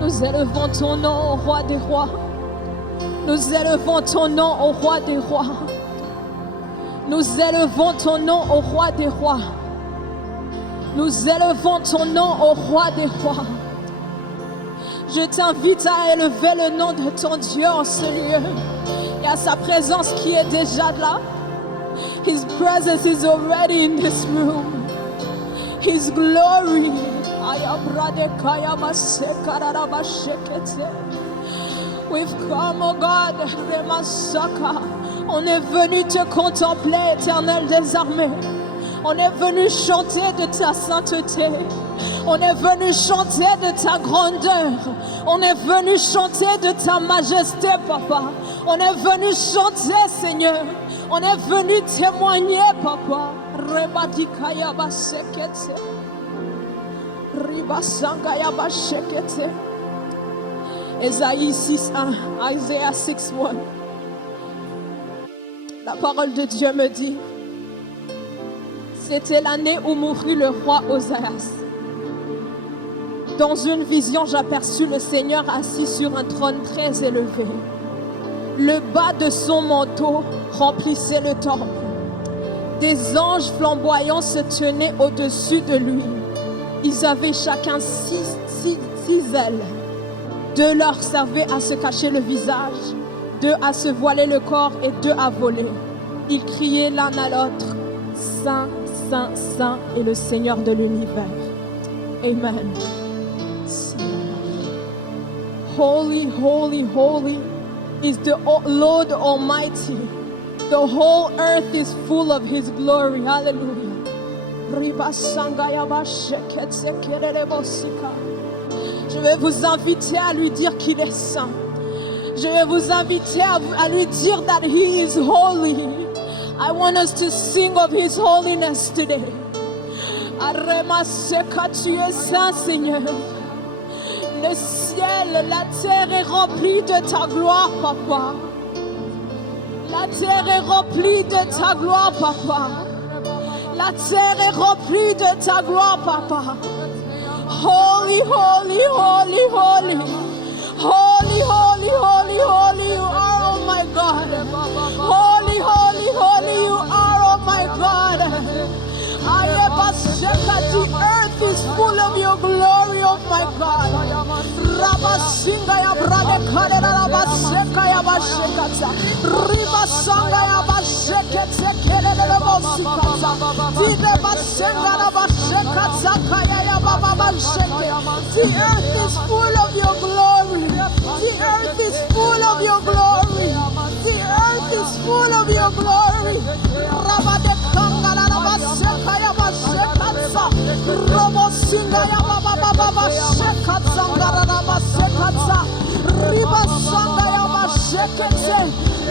Nous élevons ton nom au roi des rois. Nous élevons ton nom au roi des rois. Nous élevons ton nom au roi des rois. Nous élevons ton nom au roi des rois. Je t'invite à élever le nom de ton Dieu en ce lieu. Il y a sa présence qui est déjà là. His presence is already in this room. His glory. We've come, oh God, Remasaka. On est venu te contempler, Éternel des armées. On est venu chanter de ta sainteté. On est venu chanter de ta grandeur. On est venu chanter de ta majesté, Papa. On est venu chanter, Seigneur. On est venu témoigner, Papa. Rebadikaya basekete. Ribasangaya bashekete. Ésaïe 6:1, Isaiah 6:1. La parole de Dieu me dit, c'était l'année où mourut le roi Oséas. Dans une vision, j'aperçus le Seigneur assis sur un trône très élevé. Le bas de son manteau remplissait le temple. Des anges flamboyants se tenaient au-dessus de lui. Ils avaient chacun six ailes. 2 leur servaient à se cacher le visage, 2 à se voiler le corps et 2 à voler. Ils criaient l'un à l'autre, Saint, Saint, Saint est le Seigneur de l'univers. Amen. Holy, holy, holy is the Lord Almighty. The whole earth is full of His glory. Hallelujah. Je vais vous inviter à lui dire qu'il est saint. Je vais vous inviter à lui dire that He is holy. I want us to sing of His holiness today. Arrema seka, tu es saint, Seigneur. Le ciel, la terre est remplie de ta gloire, Papa. La terre est remplie de ta gloire, Papa. La terre est remplie de ta gloire, Papa. Holy, holy, holy, holy. Holy, holy, holy, holy, you are, oh my God. Holy, holy, holy, you are, oh my God. The earth is full of your glory, oh my God. Rabasinga ya brade kare rabaseka ya bashekata. Ribasanga ya bashekete kere rabosikata. Dide basenga rabashekata kaya ya baba basheke. The earth is full of your glory. The earth is full of your glory. The earth is full of your glory. Rabade kanga rabaseka ya bashekata. Robosinga ya baba baba bashekata ngara basekata. Ribasanga ya bashekete.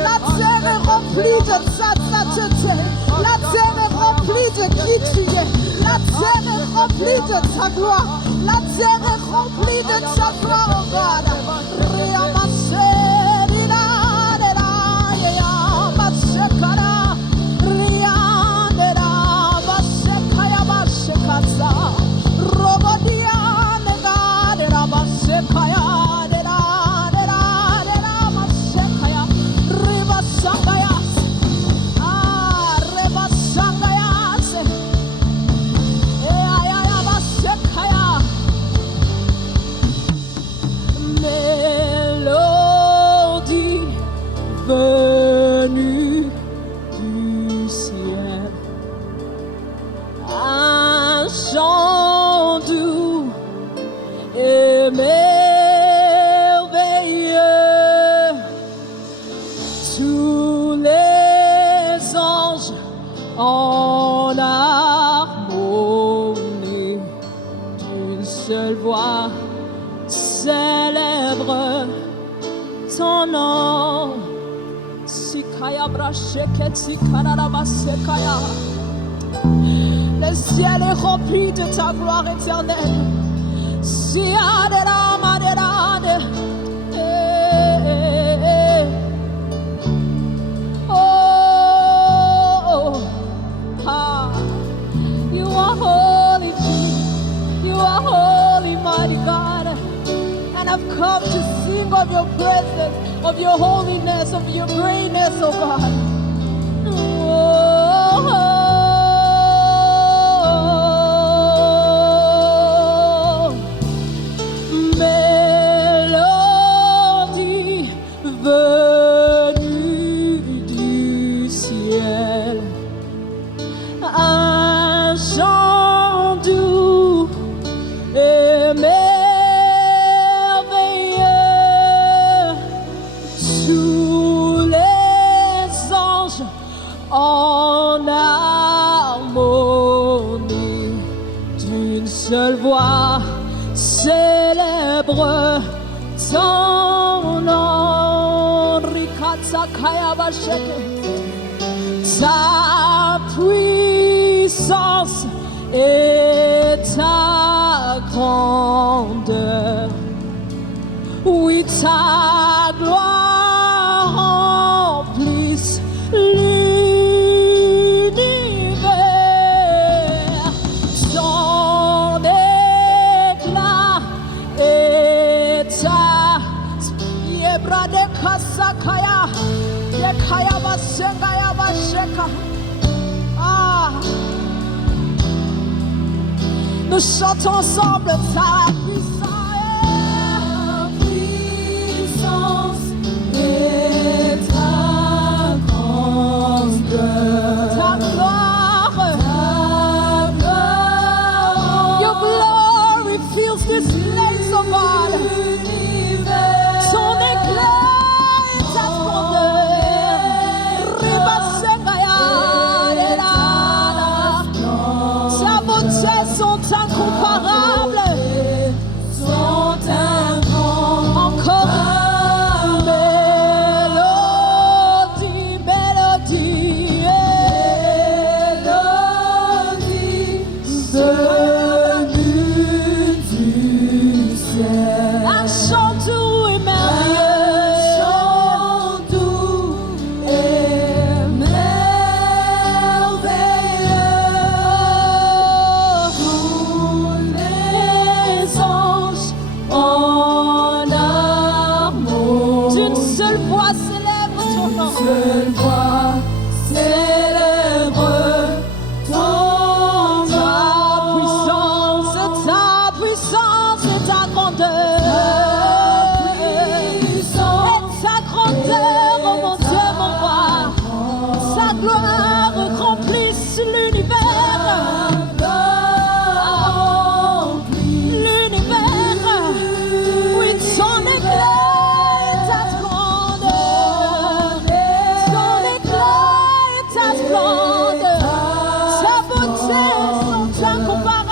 La terre est remplie de ta sainteté. La terre est remplie de qui tu es. La terre est remplie de ta gloire. La terre est remplie de ta gloire, oh God. Venu du ciel, un chant doux et merveilleux ton nom. Sikaya brasheket sikanaraba sekaya. Le ciel est rempli de ta gloire éternelle. Siadera maderade. Oh, ah. You are holy, Jesus. You are holy, mighty God. And I've come to sing of your presence, of your holiness, of your greatness, oh God. Mélodie venue du ciel, un chant doux et merveilleux. Tous les anges en harmonie d'une seule voix célèbre ton nom. Rikatsakaya basheke. Ta puissance et ta grandeur, oui, ta gloire remplisse l'univers. Ton éclat et ta Yebradekasakaya, Yekaya Basengaya Basheka. Ah, nous chantons ensemble ta puissance et ta grandeur, ta gloire. Your glory fills this place, oh God. Ton éclat et ta grandeur. Ribasengaya, ta beauté sont incomparables. Encore mélodie, mélodie, venue du ciel. Un chant doux et merveilleux. Un chant doux et merveilleux. Tous les anges en harmonie d'une seule voix célèbre ton nom. Seule voix célèbre ton nom. Ta puissance et ta grandeur. Et ta grandeur, oh mon Dieu, mon roi. Sa gloire remplisse l'univers. L'univers, oui, ton éclat et ta grandeur. Ton éclat et ta splendeur. Sa beauté sont incomparables.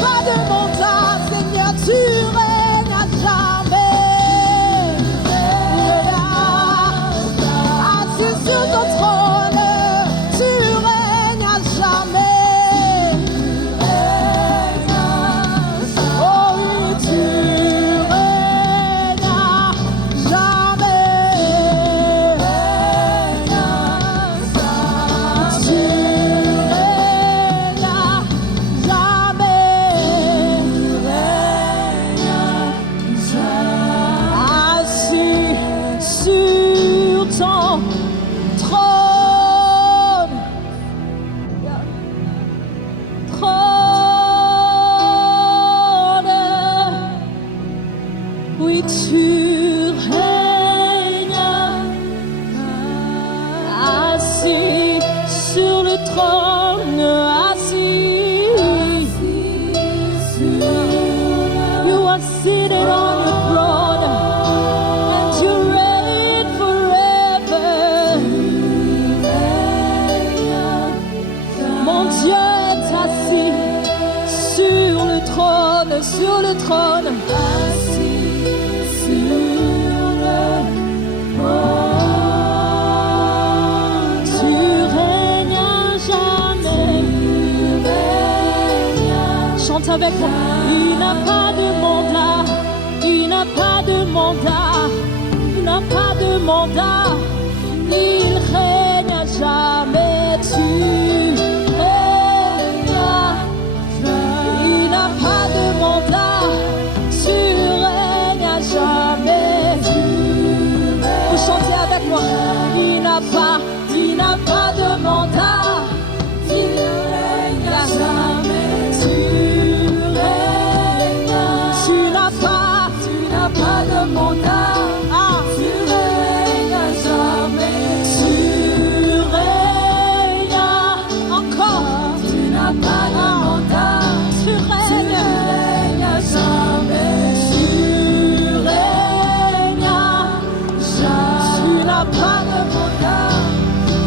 pas de mandat, Seigneur, tu règnes à jamais. Assis sur ton trône, tu règnes à jamais. Oh oui, tu règnes à jamais. Tu règnes à jamais. Assis sur ton trône. Oui, tu règnes, assis sur le trône, assis. You are seated on the throne, and you reign forever. Mon Dieu est assis sur le trône, sur le trône. Tu règnes à jamais. Chante avec moi. Il n'a pas de mandat, il n'a pas de mandat, il n'a pas de mandat. Il règne à jamais. Tu règnes à jamais. Il n'a pas de mandat, tu règnes à jamais. Vous chantez avec moi. Il n'a pas de mandat, il règne à jamais. Tu règnes. Tu n'as pas de mandat, tu règnes à jamais. Tu règnes encore. Tu n'as pas de mandat, tu règnes à jamais. Tu règnes à jamais. Tu n'as pas de mandat,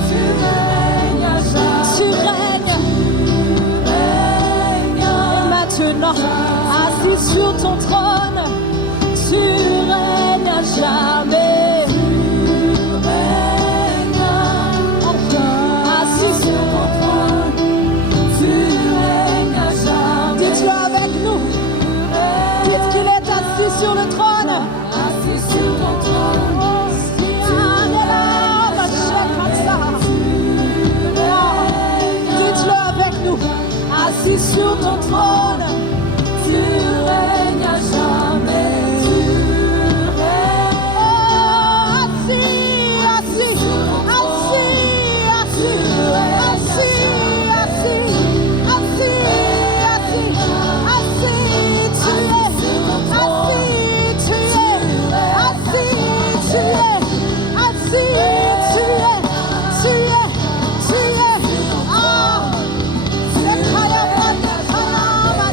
tu règnes à jamais. Tu règnes. Maintenant, assis sur ton trône, tu règnes à jamais. Assis sur ton trône, tu règnes à jamais. Dites-le avec nous. Dites qu'il est assis sur le trône. Assis sur ton trône. Dites-le avec nous. Assis sur ton trône, tu règnes à jamais. Tu règnes. Assis, assis, assis, assis, assis, assis, assis, assis, assis, tu es, assis, tu es, assis, tu es, assis, tu es, tu es, tu es. Ah, c'est Kaya Branda Kanama.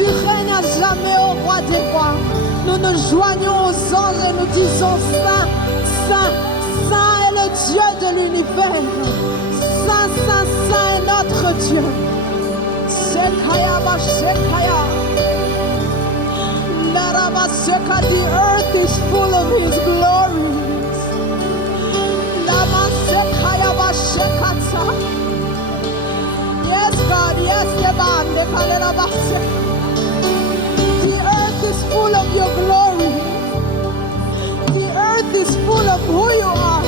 Tu règnes à jamais, ô roi des rois. Nous nous joignons aux anges et nous disons Saint, Saint, Saint est le Dieu de l'univers. Saint, Saint, Saint est notre Dieu. Sekaya ba Shekaya. Naraba Seka, the earth is full of His glory. Lama Sekaya ba Shekata. Yes, God, yes, Leban, Nekalera ba Seka. The earth is full of your glory. The earth is full of who you are.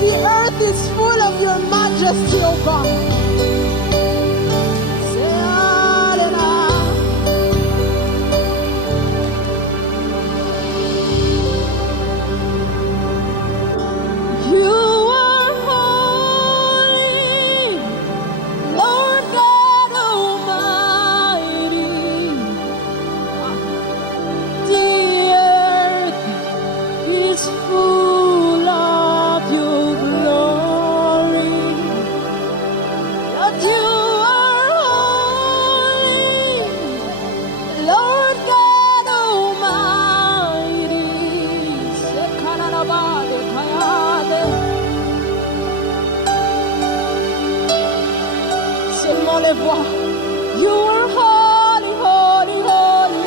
The earth is full of your majesty, O God. You are holy, Lord God Almighty. The earth is full of your glory. Lord, you are holy, Lord God Almighty. Sekanarabade kayade. Seulement les voix. You are holy, holy, holy.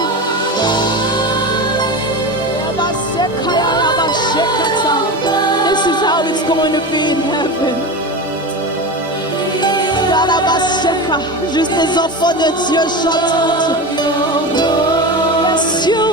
This is how it's going to be in heaven. Juste les enfants de Dieu chantent. Yes, you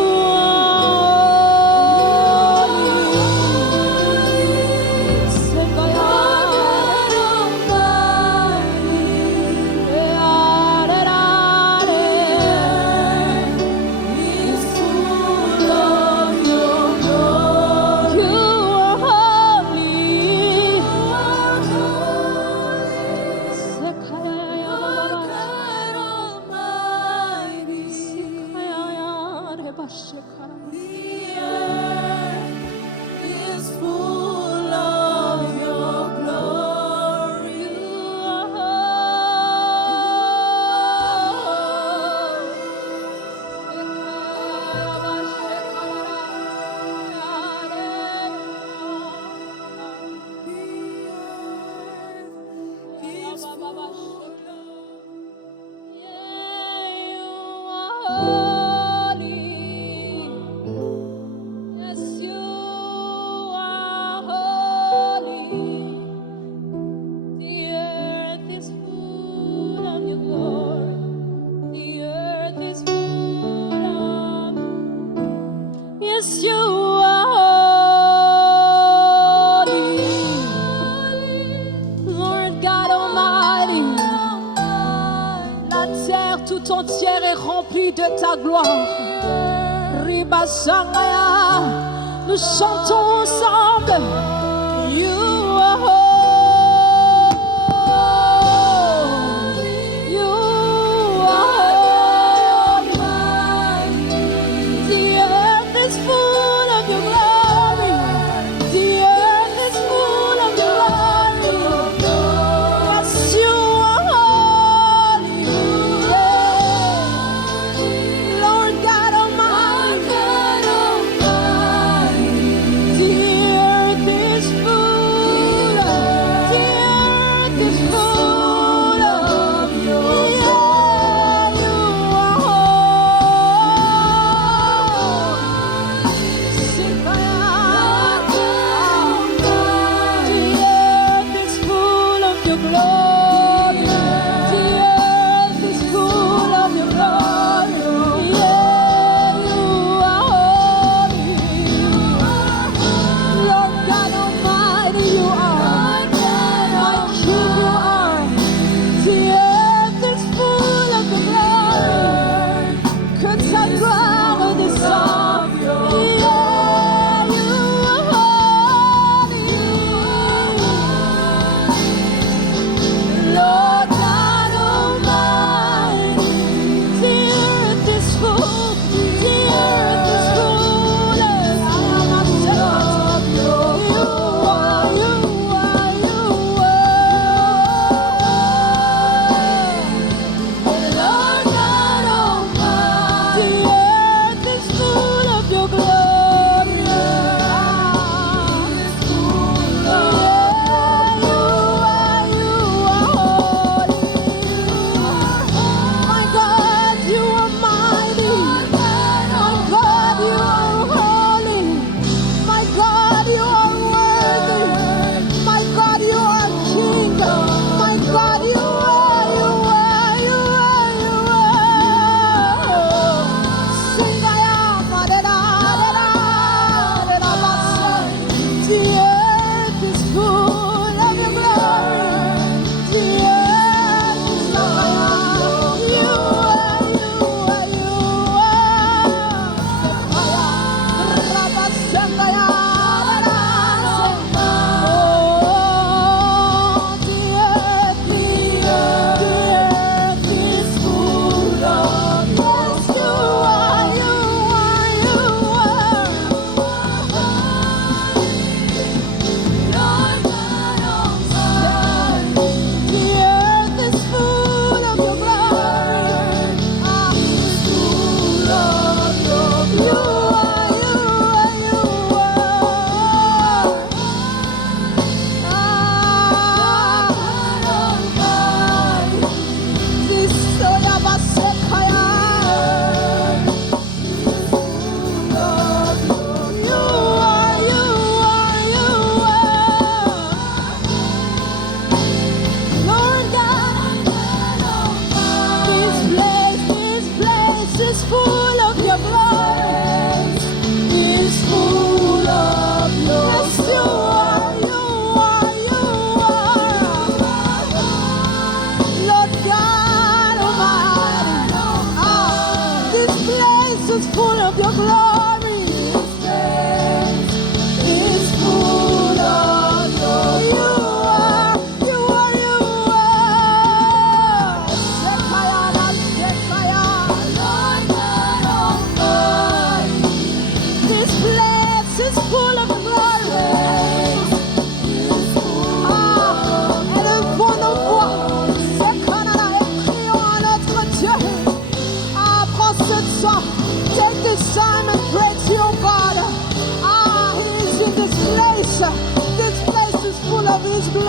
tout entière est remplie de ta gloire. Ribasangaya, nous chantons ensemble. You are holy. You are holy. The earth is full of your glory. The earth is full of your glory. Yes, you are holy. Lord God Almighty. The earth is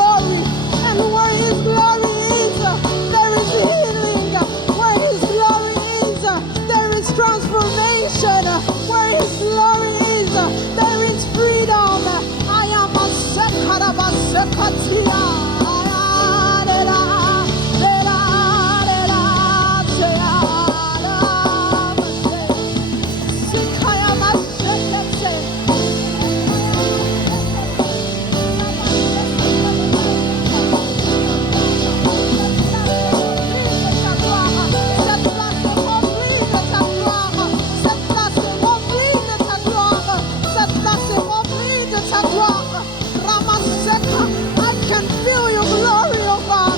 glory. And where His glory is, there is healing. Where His glory is, there is transformation. Where His glory is, there is freedom. I am a Sekarabasekatia. I can feel your glory, oh God.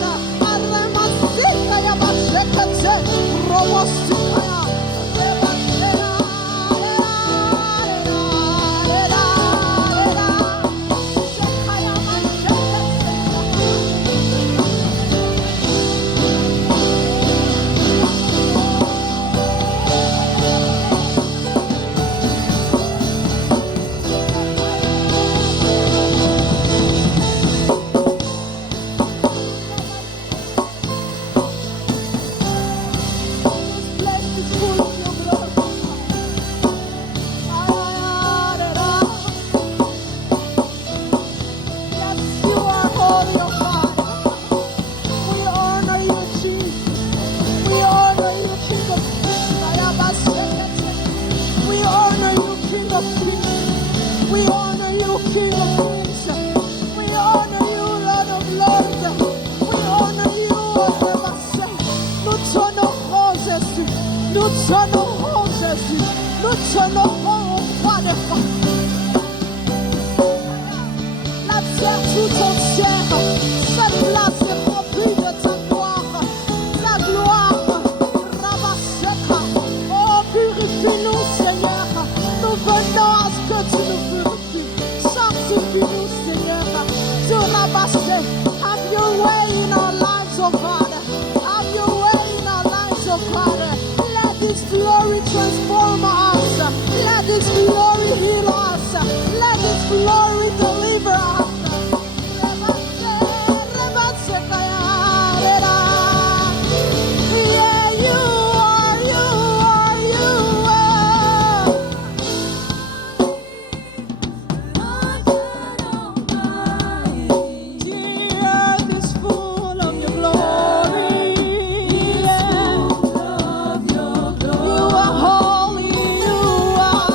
We honor you, King of Kings. We honor you, Lord of Lords. We honor you, Adonai. Nous t'honorons, Jésus. Nous t'honorons, Jésus. Nous t'honorons, roi des rois. La terre tout entière, cette place est remplie de ta gloire. Ta gloire, Ramaseka. Oh, purifie-nous, Seigneur. Nous venons à ce que tu nous purifies. Sanctifie-nous, Seigneur. Tu Ramasé. Have your way in our lives, oh God. Have your way in our lives, oh God. Let this glory transform us. Let this glory heal us. Let this glory deliver us. Yeah, you are, you are, you are. The earth is full of your glory. Yeah. You are holy, you are.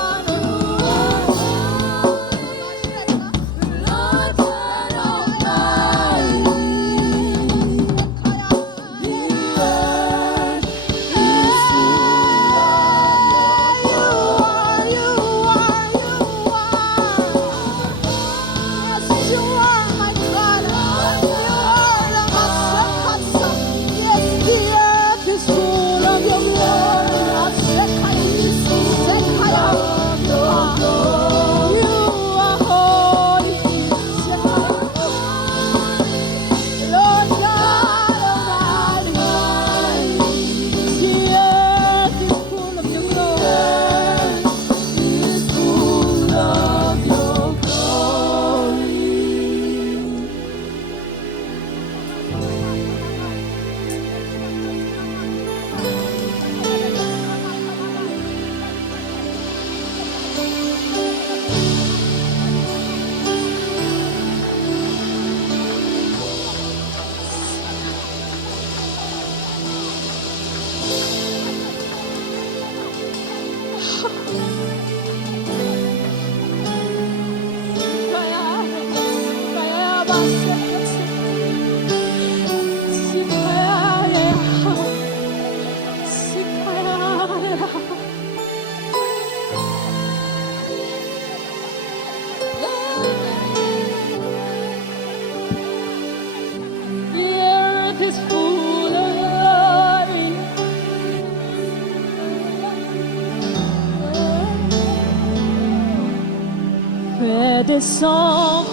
Descendre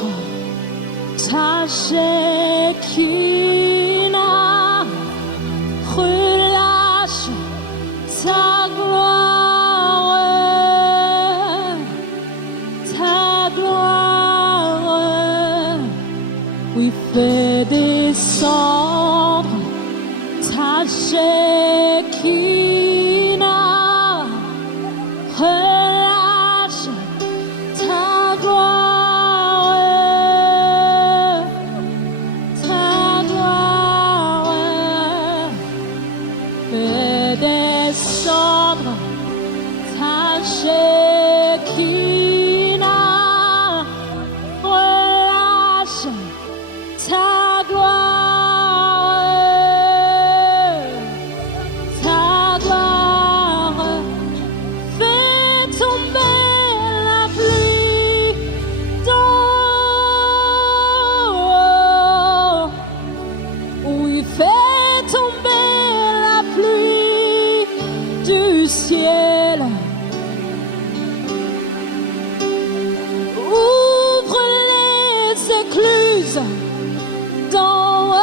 ta Shekinah, relâche ta gloire, ta gloire. Oui, fais fais descendre ta Shekinah, relâche ta gloire, fais descendre ta Shekinah, relâche ta gloire, fais tomber la pluie d'eau, oui, fais tomber la pluie du ciel. Ouvre les écluses d'en haut,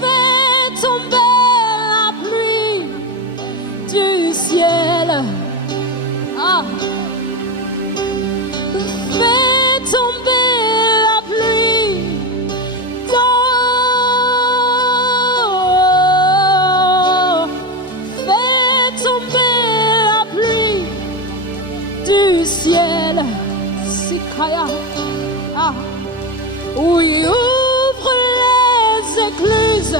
fais tomber la pluie du ciel. Ah. Fais tomber la pluie d'en haut, fais tomber la pluie du ciel. Sikaya. Ah. Oui, ouvre les écluses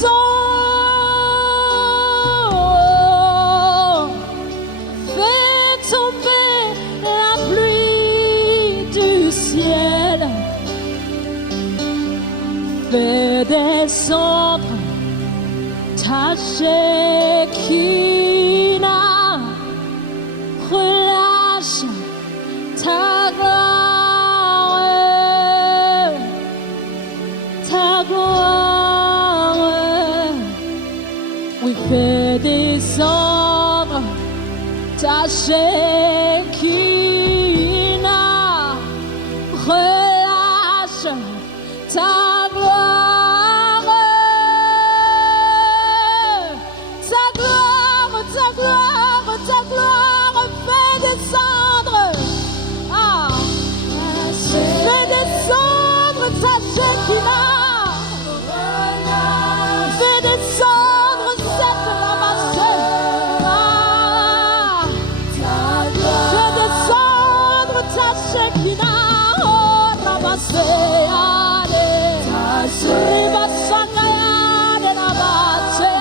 d'en haut, fais tomber la pluie du ciel, fais descendre ta Shekinah, relâche ta gloire, oui, fais descendre ta Shekinah, relâche ta gloire, fais descendre, ah, fais descendre ta Shekinah, fais descendre cette ramassée, fais descendre ta Shekinah, oh, ramassée, allez, ribasangaya, ramassée,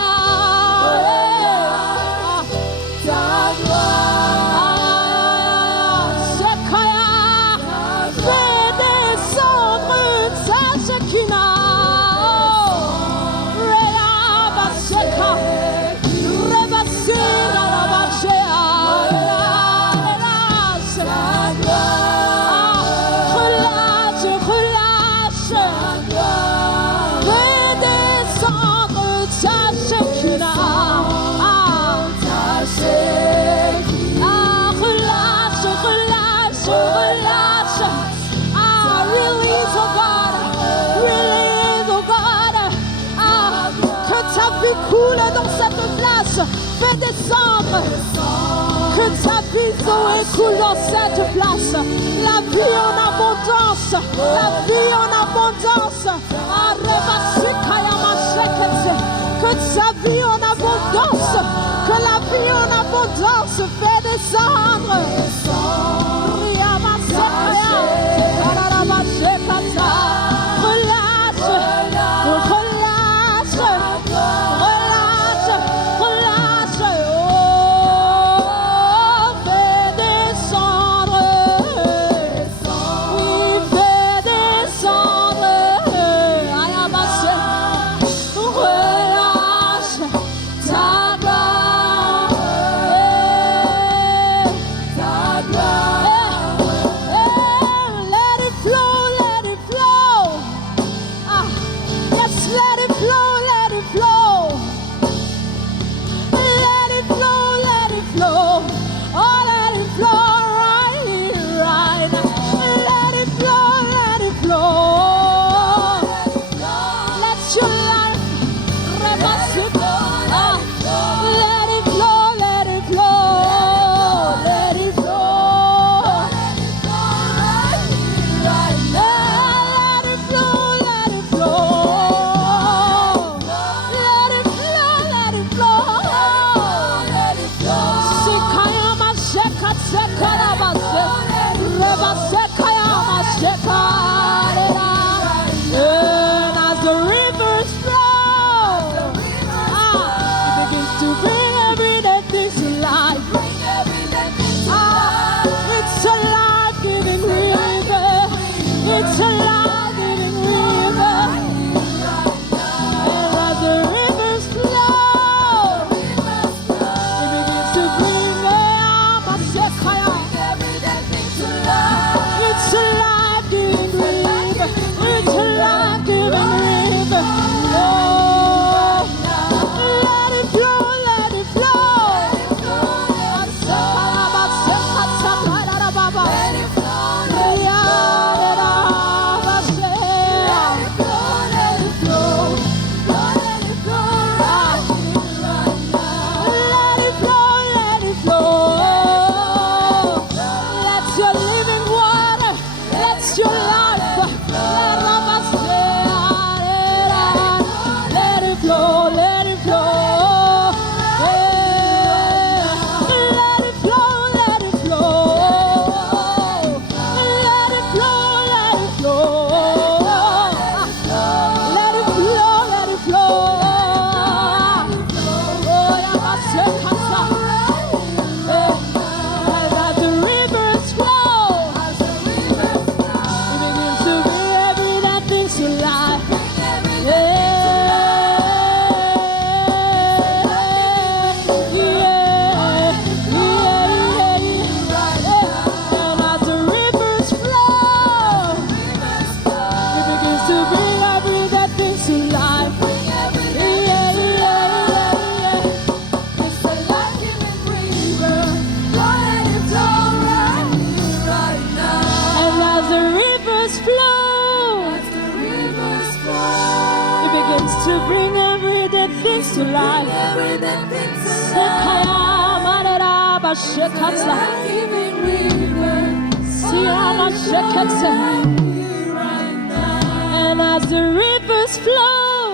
coule dans cette place, fais descendre, que ta vie Zoé coule dans cette place, la vie en abondance, la vie en abondance, que ta vie en abondance, que la vie en abondance, fais descendre. Ta life. Sekaya manera bashekatsa. Siyama shekatsa. And as the rivers flow,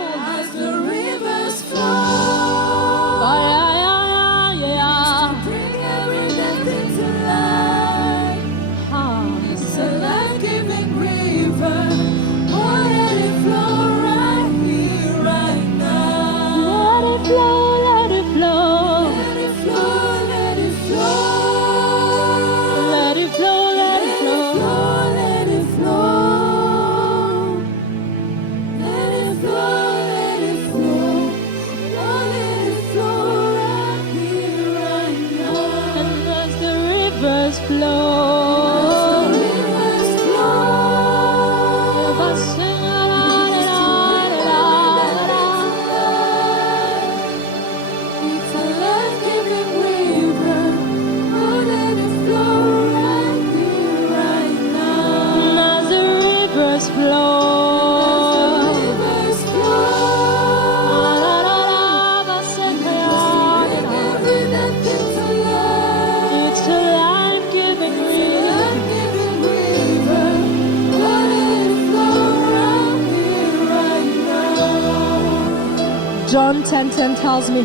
John 10:10 tells me,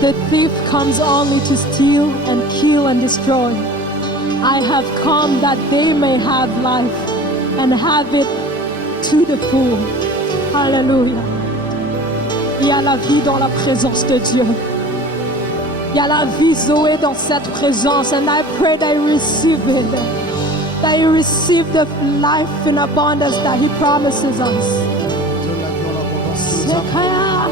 the thief comes only to steal and kill and destroy. I have come that they may have life and have it to the full. Hallelujah. Il y a la vie dans la présence de Dieu. Il y a la vie Zoé dans cette présence, and I pray that you receive it. That you receive the life in abundance that He promises us. Sekaya.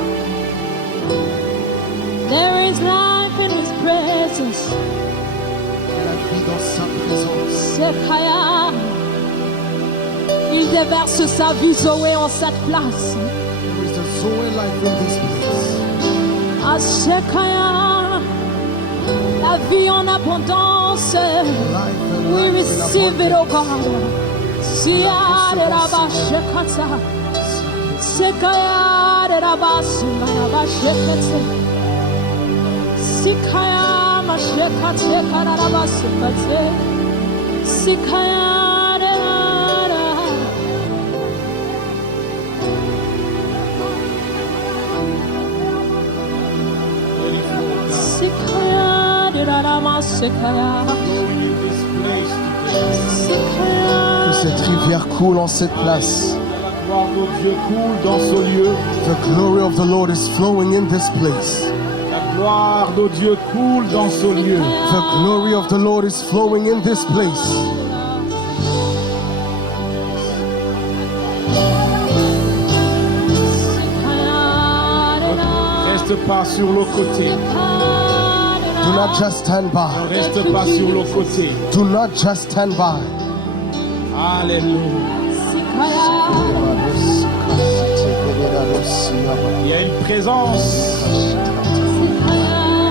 There is life in His presence. Sekaya. Il déverse sa vie Zoé en cette place. Sekaya. La vie en abondance. We receive it, oh God. Siya de raba shekata. Sekaya de raba sima raba shekete. Sikaya mashekate kararaba sukate. Sikaya de rara. Sikaya de rara sikaya. Que cette rivière coule en cette place. La gloire de Dieu coule dans ce lieu. The glory of the Lord is flowing in this place. La gloire de Dieu coule dans ce lieu. The glory of the Lord is flowing in this place. Reste pas sur le côté. Do not just stand by. Ne reste pas sur le côté. Do not just stand by. Alléluia. Il y a une présence.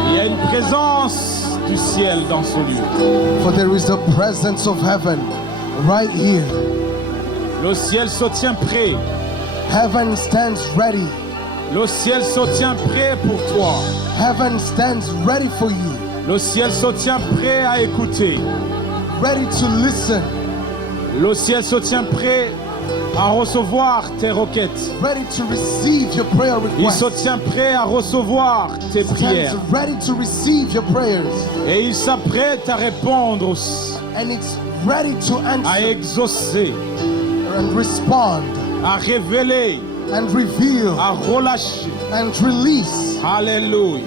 Il y a une présence du ciel dans ce lieu. For there is the presence of heaven right here. Le ciel se tient prêt. Heaven stands ready. Le ciel se tient prêt pour toi. Heaven stands ready for you. Le ciel se tient prêt à écouter. Ready to listen. Le ciel se tient prêt à recevoir tes requêtes. Ready to receive your prayer Il requests. se tient prêt à recevoir tes prières. Stands ready to receive your prayers. Et il s'apprête à répondre, And it's ready to à answer exaucer, and respond à révéler, and reveal à relâcher. and release. Alléluia.